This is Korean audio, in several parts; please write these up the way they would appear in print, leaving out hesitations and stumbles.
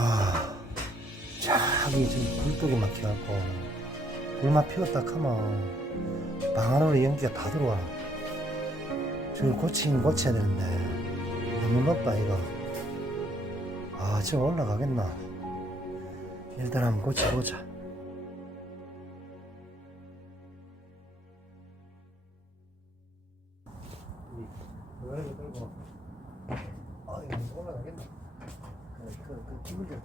아, 저기 지금 굴뚝이 막혀갖고 굴만 피웠다 하면 방 안으로 연기가 다 들어와. 저걸 고쳐야 되는데 너무 높다 이거. 아, 저 올라가겠나. 일단 한번 고쳐보자. 이거 들고 이거 올라가겠나. 기분 좀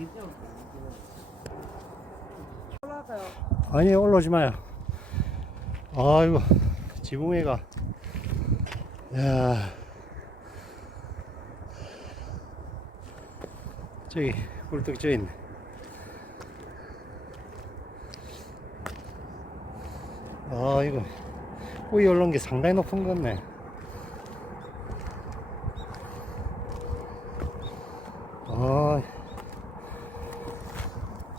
네. 올라가요. 아니, 올라오지 마요. 아이고, 지붕이가. 야, 저기 굴뚝이 저 있네. 아, 이거 뿌이 올라온 게 상당히 높은 것 같네. 아,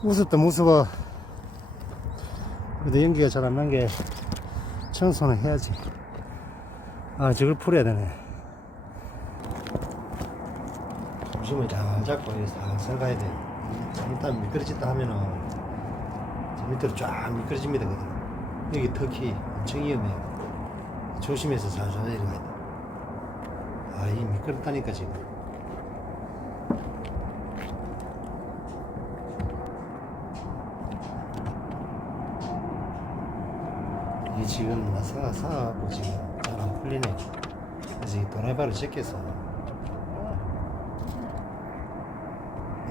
무섭다 무서워. 그래도 연기가 잘 안 난 게 청소는 해야지. 아, 저걸 풀어야 되네. 중심을 잘 잡고 살살 가야 돼. 일단 미끄러졌다 하면은 저 밑으로 쫙 미끄러집니다. 여기 특히 엄청 위험해요. 조심해서 살살 내려가야 돼. 아, 이 미끄럽다니까 지금. 이게 지금 사갖고 지금 잘 안 풀리네. 그래서 이 도라이바를 제껴서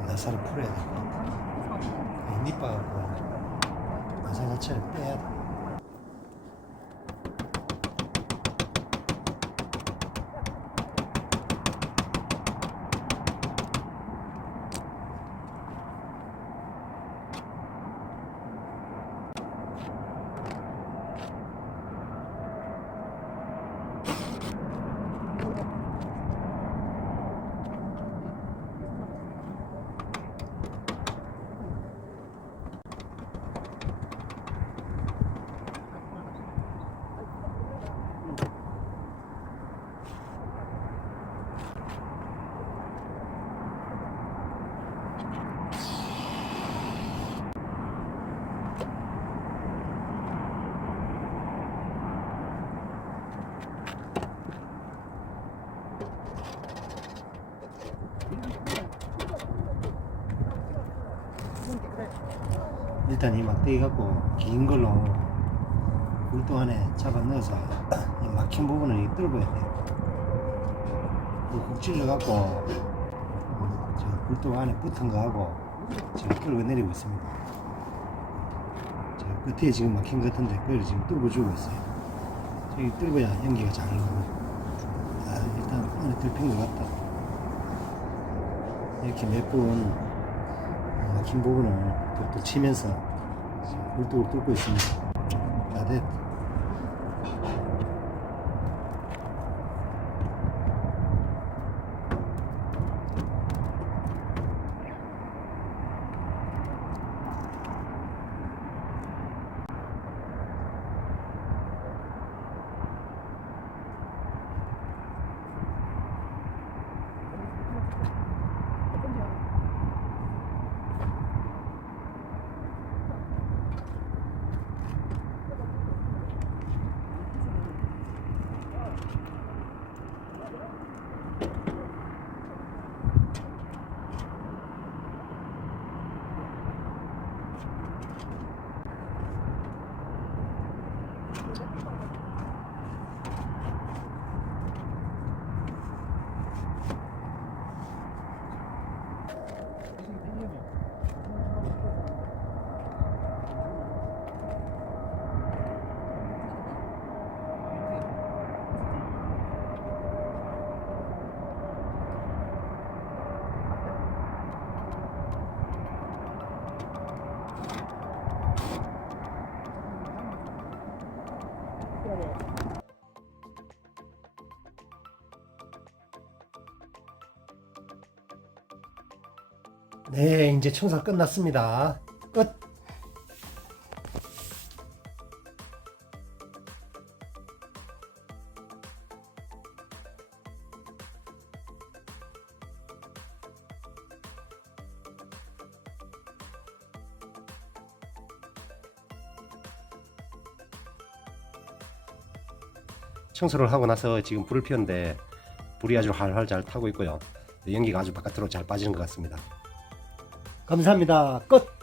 나사를 풀어야 될 것 같아. 밑바갖고 나사 자체를 빼야 돼. 일단 이 막대기 갖고 긴 걸로 굴뚝 안에 잡아 넣어서 이 막힌 부분을 뚫어야 돼요. 꾹 찔러 갖고 저 굴뚝 안에 붙은 거 하고 지금 끌고 내리고 있습니다. 저 끝에 지금 막힌 것 같은데 그걸 지금 뚫어 주고 있어요. 저기 뚫어야 연기가 잘 나오고. 아, 일단 안에 들핀 것 같다. 이렇게 몇 번 막힌 부분을 뚝뚝 치면서 굴뚝을 뚫고 있습니다. 다 됐다. 네, 이제 청소가 끝났습니다. 끝. 청소를 하고 나서 지금 불을 피웠는데 불이 아주 활활 잘 타고 있고요. 연기가 아주 바깥으로 잘 빠지는 것 같습니다. 감사합니다. 끝.